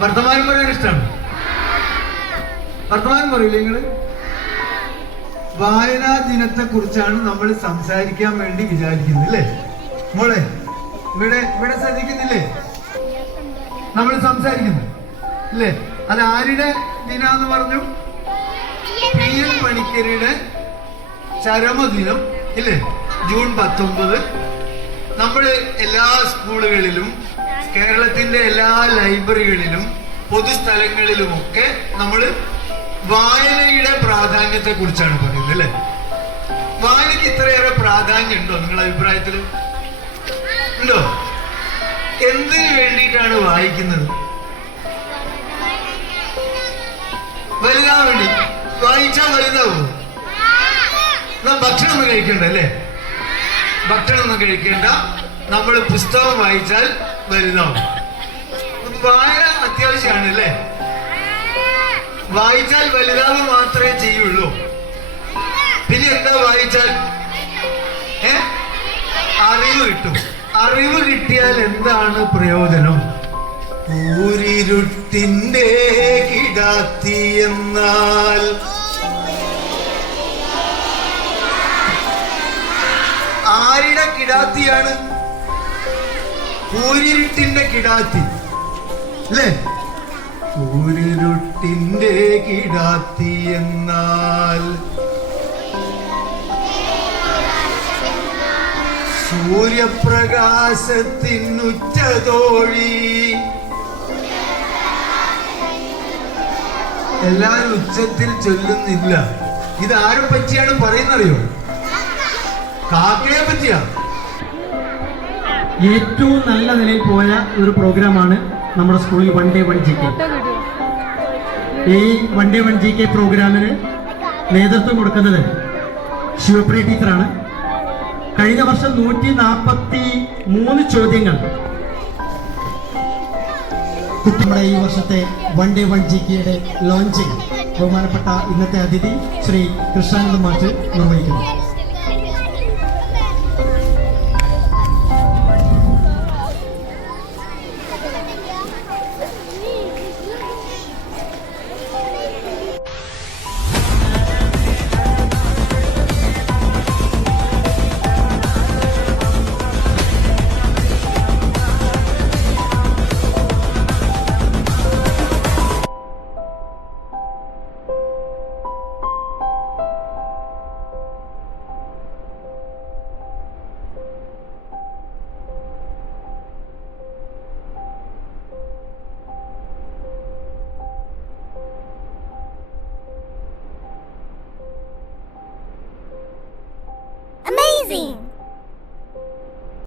വർത്തമാനം പറയാൻ ഇഷ്ടമാണ്? വർത്തമാനം പറയില്ലേ നിങ്ങള്? വായനാ ദിനത്തെ കുറിച്ചാണ് നമ്മൾ സംസാരിക്കാൻ വേണ്ടി വിചാരിക്കുന്നത് അല്ലേ മോളെ? ഇവിടെ ശ്രദ്ധിക്കുന്നില്ലേ? നമ്മൾ സംസാരിക്കുന്നു അല്ലേ? അത് ആരുടെ ദിനാന്ന് പറഞ്ഞു? PN പണിക്കരുടെ ചരമദിനം ഇല്ലേ? ജൂൺ 19. നമ്മൾ എല്ലാ സ്കൂളുകളിലും കേരളത്തിന്റെ എല്ലാ ലൈബ്രറികളിലും പൊതുസ്ഥലങ്ങളിലുമൊക്കെ നമ്മൾ വായനയുടെ പ്രാധാന്യത്തെ കുറിച്ചാണ് പറയുന്നത് അല്ലെ? വായനയ്ക്ക് ഇത്രയേറെ പ്രാധാന്യം ഉണ്ടോ നിങ്ങളുടെ അഭിപ്രായത്തിൽ? ഉണ്ടോ? എന്തിനു വേണ്ടിയിട്ടാണ് വായിക്കുന്നത്? വലുതാൻ വേണ്ടി. വായിച്ചാൽ വലുതാവോ? നാം ഭക്ഷണം ഒന്നും കഴിക്കണ്ട അല്ലേ? ഭക്ഷണം ഒന്നും കഴിക്കേണ്ട, നമ്മൾ പുസ്തകം വായിച്ചാൽ വലുതാവും. വായന അത്യാവശ്യമാണ് അല്ലേ? വായിച്ചാൽ വലുതാവ് മാത്രമേ ചെയ്യുള്ളൂ. പിന്നെ എന്താ വായിച്ചാൽ? അറിവ് കിട്ടും. അറിവ് കിട്ടിയാൽ എന്താണ് പ്രയോജനം? ഊരിരുട്ടിന്റെ കിടാത്തി എന്നാൽ ആരുടെ കിടാത്തിയാണ്? ഊരിരുട്ടിന്റെ കിടാത്തി അല്ലേ? ഊരിരുട്ടിന്റെ കിടാത്തി എന്നാൽ സൂര്യപ്രകാശത്തിനുച്ചതോഴി. എല്ലാവരും ഉച്ചത്തിൽ ചൊല്ലുന്നില്ല. ഇത് ആരെ പറ്റിയാണ് പറയുന്നറിയോ? കാക്കയെ പറ്റിയാ. ഏറ്റവും നല്ല നിലയിൽ പോയ ഒരു പ്രോഗ്രാമാണ് നമ്മുടെ സ്കൂളിൽ വൺ ഡേ വൺ GK. ഈ വൺ ഡേ വൺ GK പ്രോഗ്രാമിന് നേതൃത്വം കൊടുക്കുന്നത് ശിവപ്രിയ ടീച്ചറാണ്. കഴിഞ്ഞ വർഷം 143 ചോദ്യങ്ങൾ നമ്മുടെ ഈ വർഷത്തെ വൺ ഡേ വൺ GKയുടെ ലോഞ്ചിങ് ബഹുമാനപ്പെട്ട ഇന്നത്തെ അതിഥി ശ്രീ കൃഷ്ണാനന്ദ മാസ്റ്റർ നിർവഹിക്കുന്നു. Amazing!